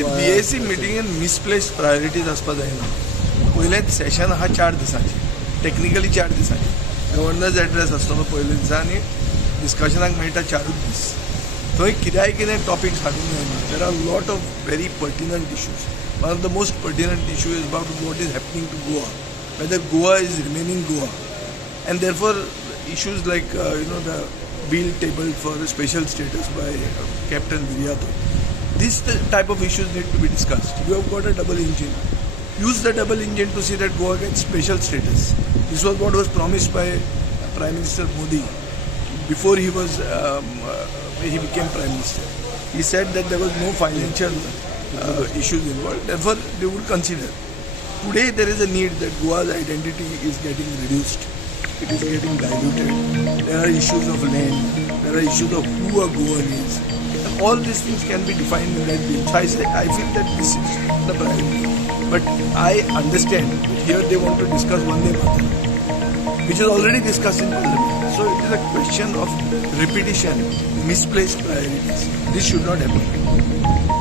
BAC मिटिंगेन misplaced priorities आसपा जायना. पयलेंच सेशन आहा 4 दिसांचे, टेक्निकली 4 दिसांचे. गव्हर्नर्स एड्रेस आसतलो पयल्या दिसा आनी डिस्कशनाक मेळटा 4 दीस. थंय कितें टॉपिक्स हाडूंक जायना. There are lot of very pertinent issues. One of the most pertinent issue is about what is happening to Goa, whether Goa is remaining Goa, and therefore issues like the bill tabled for special status by Captain Viriato. This type of issues need to be discussed. You have got a double engine. Use the double engine to see that Goa gets special status. This was what was promised by Prime Minister Modi before he became Prime Minister. He said that there was no financial issues involved. Therefore, they would consider. Today, there is a need that Goa's identity is getting reduced. It is getting diluted. There are issues of land. There are issues of who a Goan is. And all these things can be defined in that bill. So I feel that this is the priority. But I understand that here they want to discuss Vande Mataram, which is already discussed in Parliament. So it is a question of repetition, misplaced priorities. This should not happen.